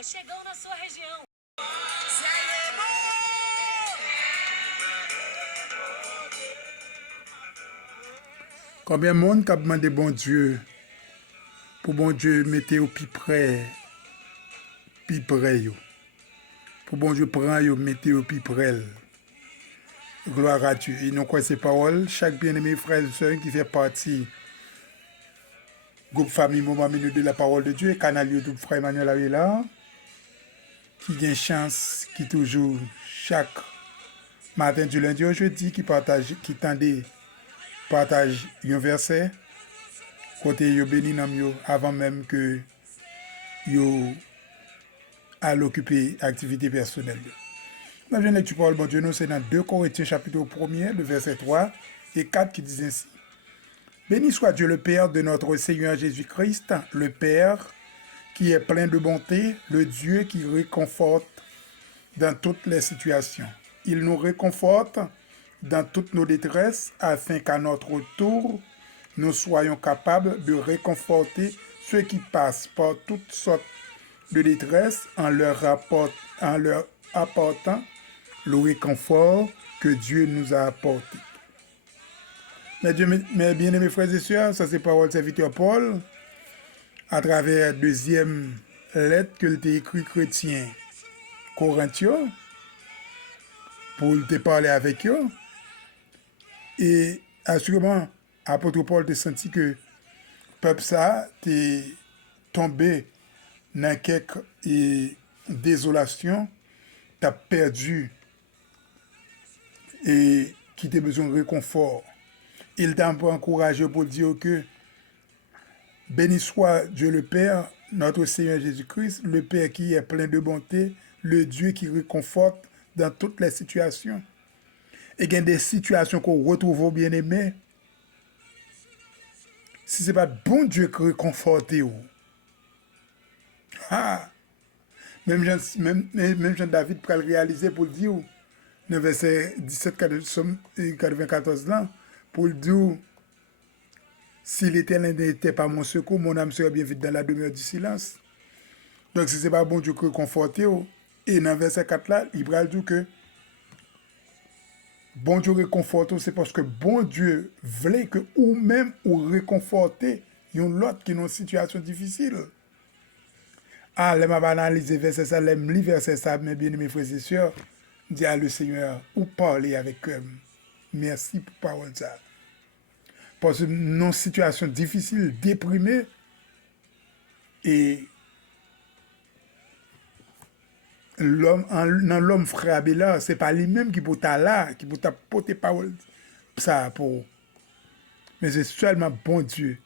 Chegam na sua região. Combien de monde qui a demandé bon Dieu pour bon Dieu mettre au plus près yo. Pour bon Dieu prendre yo mettre au plus près. Gloire à Dieu. Et nous quoi ces paroles, chaque bien-aimé frère et sœur qui fait partie groupe famille moment minute de la parole de Dieu, canal YouTube frère Emmanuel Avila, qui gagne chance, qui toujours chaque matin du lundi au jeudi, qui partage, qui tendait partage un verset, côté yo béni nam yo, avant même que yo à l'occuper activité personnelle. La jeune lecture parole bon Dieu nous c'est dans 2 Corinthiens chapitre 1er, le verset 3 et 4 qui dit ainsi. Béni soit Dieu le Père de notre Seigneur Jésus-Christ, le Père qui est plein de bonté, le Dieu qui réconforte dans toutes les situations. Il nous réconforte dans toutes nos détresses afin qu'à notre tour, nous soyons capables de réconforter ceux qui passent par toutes sortes de détresse en leur apportant le réconfort que Dieu nous a apporté. Mes bien-aimés frères et sœurs, ça c'est parole serviteur Paul, à travers deuxième lettre que t'a écrit chrétien Corinthiens, pour te parler avec eux. Et assurément, apôtre Paul t'a senti que peuple ça t'est tombé dans quelques désolations, t'as perdu et qui t'a besoin de réconfort. Il t'a un peu encouragé pour dire que béni soit Dieu le Père, notre Seigneur Jésus-Christ, le Père qui est plein de bonté, le Dieu qui réconforte dans toutes les situations. Et il y a des situations qu'on retrouve au bien-aimé. Si ce n'est pas bon Dieu qui réconforte, même Jean-David peut le réaliser pour le dire, dans le verset 17, 94 là, pour le dire, si l'Éternel n'était pas mon secours, mon âme serait bien vite dans la demeure du silence. Donc si ce n'est pas bon Dieu qui réconforte, et dans le verset 4 là, il va dire que bon Dieu réconforte, c'est parce que bon Dieu voulait que ou même ou réconforter l'autre qui est dans une situation difficile. Ah, je vais analyser verset ça, je lis verset ça, mes bien-aimés frères et sœurs, dis à le Seigneur, ou parler avec eux. Merci pour parole ça. Parce que dans une situation difficile, déprimée, et l'homme frère Abela, ce n'est pas lui-même qui peut là, qui peut porter parole ça pour. Mais c'est seulement bon Dieu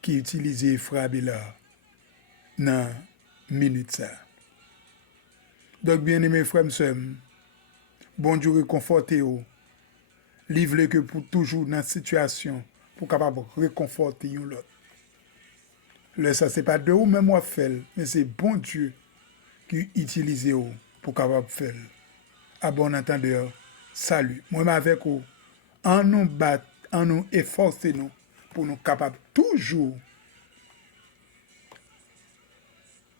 qui utilise frère Abela dans minute ça. Donc, bien aimé frère, bon Dieu réconforter vous. Livre que pour toujours dans cette situation, pour capable réconforter l'autre. Le ça, c'est pas de vous même moi fait, mais c'est bon Dieu qui utilise vous pour capable faire. À bon entendeur, salut. Moi, avec vous, en nous battre, en nous efforcer nous, pour nous capables toujours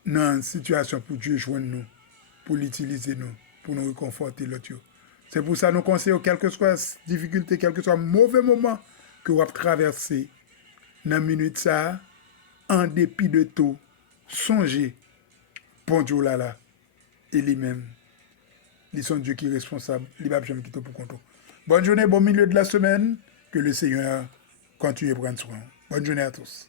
dans une situation pour Dieu joindre nous, pour l'utiliser nous, pour nous réconforter l'autre. C'est pour ça que nous conseillons, quelle que soit la difficulté, quel que soit le mauvais moment que vous avez traversé, dans la minute ça, en dépit de tout, songez, bon Dieu là, et lui-même. Ils sont Dieu qui est responsable, il va jamais quitter pour compte. Bonne journée, bon milieu de la semaine, que le Seigneur continue à prendre soin. Bonne journée à tous.